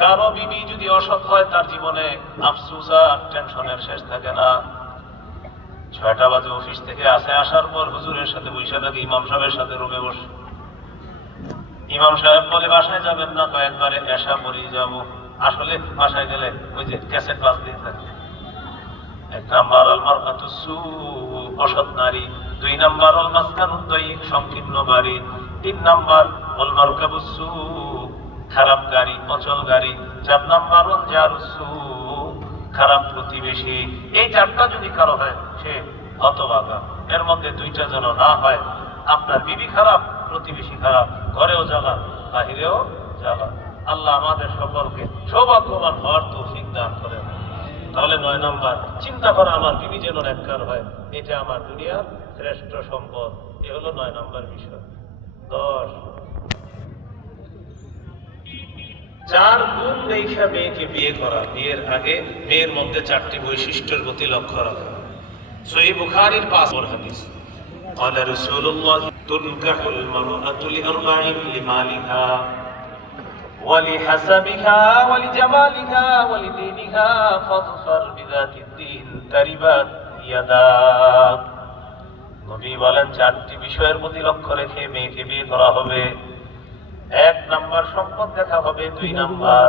কারো বিবি যদি অসৎ হয় তার জীবনে আফসোস আর টেনশনের শেষ থাকে না। 6টা বাজে অফিস থেকে আসার পর হুজুরের সাথে বসে থাকে, ইমাম সাহেবের সাথে রুমে বসে। ইমাম সাহেব বলে বাসায় যাবেন না, কয়েকবারে এশা পড়েই যাব। আসলে বাসায় গেলে ওই যে ক্যাসেট বাজতেই থাকে। 1 নাম্বার আল মারআতুস সু, অসৎ নারী। 2 নাম্বার আল মাসকানুদ দায়িক, সংকীর্ণ বাড়ি। 3 নাম্বার আল মারকাবুস সু, খারাপ গাড়ি, অচল গাড়ি। 4 নাম্বার আল জারুস সু, খারাপ প্রতিবেশী। এই 4টা যদি কারো হয় সে হতভাগা। এর মধ্যে 2টা যেন না হয়। আপনার বিবি খারাপ, প্রতিবেশী খারাপ, ঘরেও জ্বালা, বাহিরেও জ্বালা। আল্লাহ আমাদের সকলকে সৌভাগ্যবান হওয়ার তৌফিক দান করেন। তাহলে 9 নাম্বার, চিন্তা করা আমার বিবি যেন নেককার হয়, এটা আমার দুনিয়ার শ্রেষ্ঠ সম্পদ। এ হলো 9 নাম্বার বিষয়। 10, 4 গুণ দেখা মেয়েকে বিয়ে করা। বিয়ের আগে মেয়ের মধ্যে 4টি বৈশিষ্ট্যের প্রতি লক্ষ্য রাখা। সহিহ বুখারীর 5 নম্বর হাদিস, قال رسول الله تنكح المرأة لأربع: لمالها ولحسبها ولجمالها ولدينها فاظفر بذات الدين تربت يداك। নবী বলেন 4টি বিষয়ের প্রতি লক্ষ্য রেখে মেয়েকে বিয়ে করা হবে। 1 নাম্বার সম্পদ দেখা হবে, 2 নাম্বার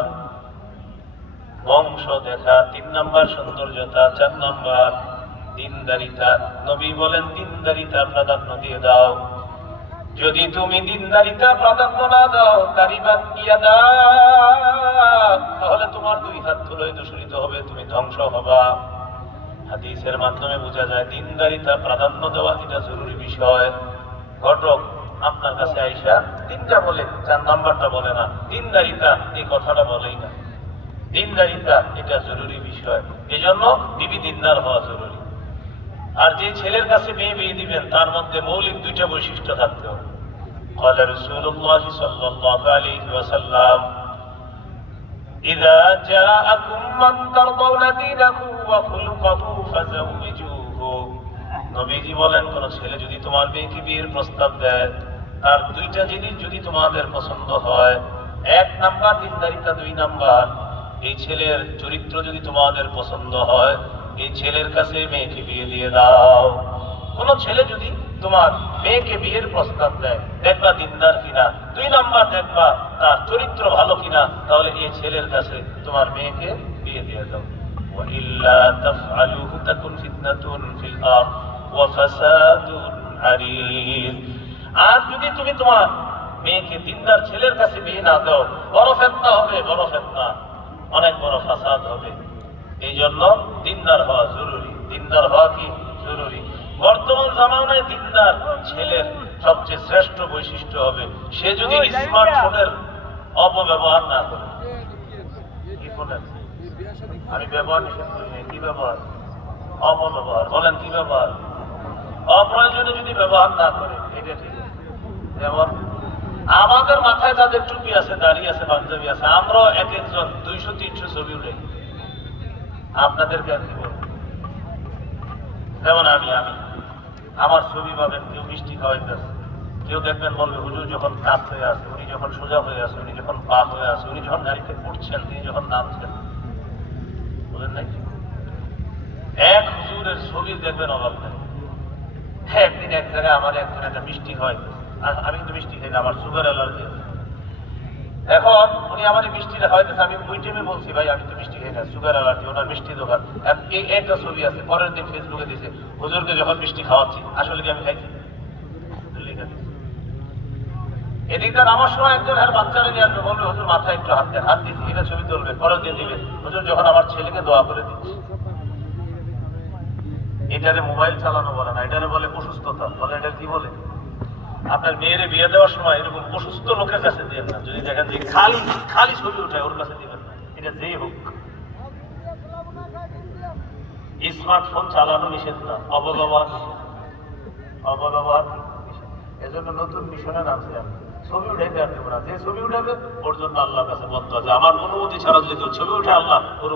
বংশ দেখা, 3 নাম্বার সৌন্দর্যতা, 4 নাম্বার দিনদারিতা। নবী বলেন দিনদারিতা প্রাধান্য দিয়ে দাও। যদি তুমি দিনদারিতা প্রাধান্য না দাও, তারিবাত ইয়াদাক, তাহলে তোমার 2 হাত ধুলোয় দূষিত হবে, তুমি ধ্বংস হবা। হাদিসের মাধ্যমে বোঝা যায় দিনদারিতা প্রাধান্য দেওয়া এটা জরুরি বিষয়। ঘটক আপনার কাছে আইসা 3টা বলে, 4 নাম্বারটা বলে না, দিনদারিতা এই কথাটা বলেই না। দিনদারিতা এটা জরুরি বিষয়। এজন্য বিবি দিনদার হওয়া জরুরি। আর যে ছেলের কাছে মেয়ে বিয়ে দিবেন তার মধ্যে মৌলিক 2টা বৈশিষ্ট্য থাকতে হবে। قال رسول الله صلى الله عليه وسلم إذا جاءكم من ترضون دينه وخلقه فزوجوه। নবীজি বলেন কোন ছেলে যদি তোমার মেয়েকে বিয়ের প্রস্তাব দেয়, তার 2টা জিনিস যদি তোমাদের পছন্দ হয়, 1 নাম্বার দিনদারিতা, 2 নাম্বার এই ছেলের চরিত্র যদি তোমাদের পছন্দ হয়, এই ছেলের কাছে মেয়েকে বিয়ে দিয়ে দাও। কোন ছেলে যদি তোমার মেয়েকে বিয়ের প্রস্তাব দেয়, দেখবা দিনদার কিনা, 2 নাম্বার দেখবা তার চরিত্র ভালো কিনা, তাহলে এই ছেলের কাছে তোমার মেয়েকে বিয়ে দিয়ে দাও। ওয়াইল্লা তাফআলুহু তাকুন ফিতনাতুন ফিল আরদ ওয়া ফাসাদুন আরীদ। আর যদি তুমি তোমার মেয়েকে দিনদার ছেলের কাছে বিয়ে না দাও, বড় ফিতনা হবে, বড় ফিতনা, অনেক বড় ফাসাদ হবে। এই জন্য দিনদার হওয়া জরুরি। দিনদার হওয়া কি জরুরি? বর্তমান জামানায় দিনদার ছেলের সবচেয়ে শ্রেষ্ঠ বৈশিষ্ট্য হবে সে যদি স্মার্টফোনের অপব্যবহার না করে। আমি ব্যবহার নিষেধ করি না, কি ব্যবহার? অপব্যবহার। বলেন কি ব্যবহার? অপ্রয়োজনে যদি ব্যবহার না করে, এটা ঠিক আছে। যেমন আমাদের মাথায় যাদের টুপি আছে, দাড়ি আছে, পাঞ্জাবি আছে, আমরাও এক একজন 200-300 ছবি উঠে। আপনাদেরকে আর কি বলবো? যেমন আমি আমার ছবি পাবেন, কেউ মিষ্টি খাওয়াইতেছে, কেউ দেখবেন বলবে হুজুর যখন কাত হয়ে আছে, উনি যখন সোজা হয়ে আছে, উনি যখন পা হয়ে আছে, উনি যখন গাড়িতে উঠছেন, তিনি যখন নামছেন, বলেন নাকি? এক হুজুরের ছবি দেখবেন অবাক নেই। একদিন এক জায়গায় আমার একজন একটা মিষ্টি খাওয়াইতেছে, আমি কিন্তু মিষ্টি খাই না, আমার সুগার অ্যালার্জি আছে। এখন উনি আমার মিষ্টিটা খাওয়াইতেছে, আমি ওই টাইমে বলছি ভাই আমি তো মিষ্টি খাই না, সুগার অ্যালার্জি, ওনার মিষ্টি দোকান। এই একটা ছবি আছে, পরের দিন ফেসবুকে দিয়েছে হুজুরকে যখন মিষ্টি খাওয়াচ্ছি, আসলে কি আমি খাইছি? এদিকটা আমার সময় একজন আর বাচ্চারা নিয়ে আসবে, বলবে হুজুর মাথায় একটু হাত দেন, হাত দিচ্ছি, এটা ছবি তুলবে, পরের দিন দিবে হুজুর যখন আমার ছেলেকে দোয়া করে দিচ্ছি। এটারে মোবাইল চালানো বলে না, এটারে বলে অসুস্থতা। বলে এটা কি বলে? আপনার মেয়েরে বিয়ে দেওয়ার সময় এরকম অসুস্থ লোকের কাছে দিবেন না। যদি দেখেন যে খালি ছবি উঠায়, ওর কাছে দিবেন না, এটা যেই হোক। স্মার্টফোন চালানো নিষেধ না, অপব্যবহার নিষেধ। অপব্যবহার নিষেধ। এজন্য নতুন মিশনে নামছি আমি। ছবি উঠাইতে আর দেবো না, যে ছবি উঠাবে ওর জন্য আল্লাহর কাছে বদ্ধ আছে। আমার অনুমতি ছাড়া যদি কেউ ছবি উঠে, আল্লাহ ওর